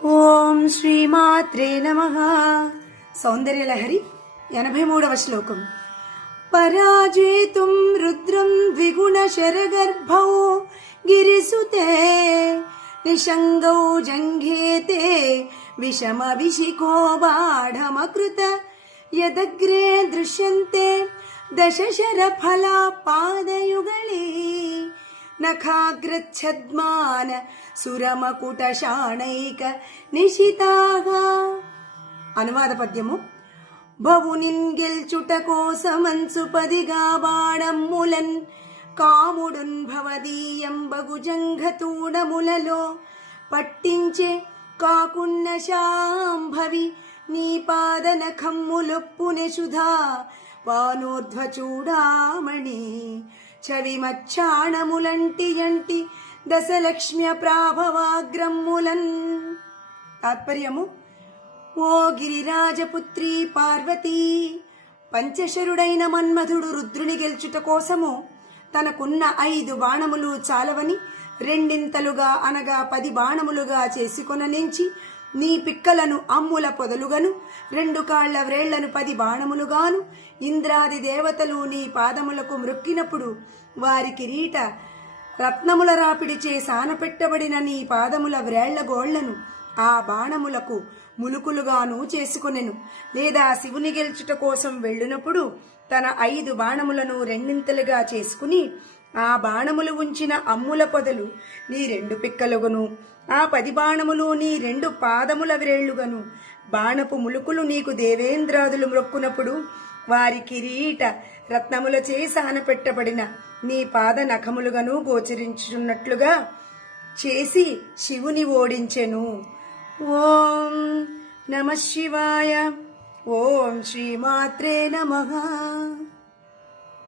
ఓం శ్రీమాత్రే నమః. సౌందర్యలహరి 83వ శ్లోకం. పరాజేతుం రుద్రం ద్విగుణ శరగర్భౌ గిరిసుతే నిషంగౌ జంఘేతే విషమ విశిఖో బాఢమకృత యదగ్రే దృశ్యంతే దశశర ఫలా పాదయుగళీ నఖాగ్రచ్ఛద్మాన సురమకుట శాణైక నిశితాగా. అనువాద పద్యము. భవునిన్ గెల్చుట కోసమంచు పదిగా బాణమ్ములన్ కాముడున్ భవదీయం బగుజంఘతూడములలో పట్టించే కాకున్న శాంభవి నీ పాదనఖమ్ములొప్పునె సుధా పానోర్ధ్వ చూడామణి చవిమచ్చాణములంటి యంటి దశలక్ష్మ్య ప్రాభవాగ్రమ్ములన్. తాత్పర్యము. ఓ గిరిరాజపుత్రి పార్వతీ, పంచశరుడైన మన్మధుడు రుద్రుని గెల్చుట కోసము తనకున్న 5 బాణములు చాలవని రెండింతలుగా అనగా 10 బాణములుగా చేసుకొననించి నీ పిక్కలను అమ్ముల పొదలుగను 2 కాళ్ల వ్రేళ్లను 10 బాణములుగాను ఇంద్రాది దేవతలు నీ పాదములకు మ్రొక్కినప్పుడు వారి కిరీట రత్నముల రాపిడిచే సానపెట్టబడిన నీ పాదముల వ్రేళ్ల గోళ్లను ఆ బాణములకు ములుకులుగాను చేసుకొనెను. లేదా శివుని గెల్చుట కోసం వెళ్ళినప్పుడు తన 5 బాణములను రెండింతలుగా చేసుకుని ఆ బాణములు ఉంచిన అమ్ముల పొదలు నీ 2 పిక్కలుగను ఆ 10 బాణములు నీ 2 పాదముల వ్రేళ్లుగను బాణపు ములుకులు నీకు దేవేంద్రాదులు మ్రొక్కునప్పుడు వారి కిరీట రత్నములచే సానపెట్టబడిన నీ పాద నఖములుగను గోచరించున్నట్లుగా చేసి శివుని ఓడించెను. ఓం నమః శివాయ. ఓం శ్రీమాత్రే నమః.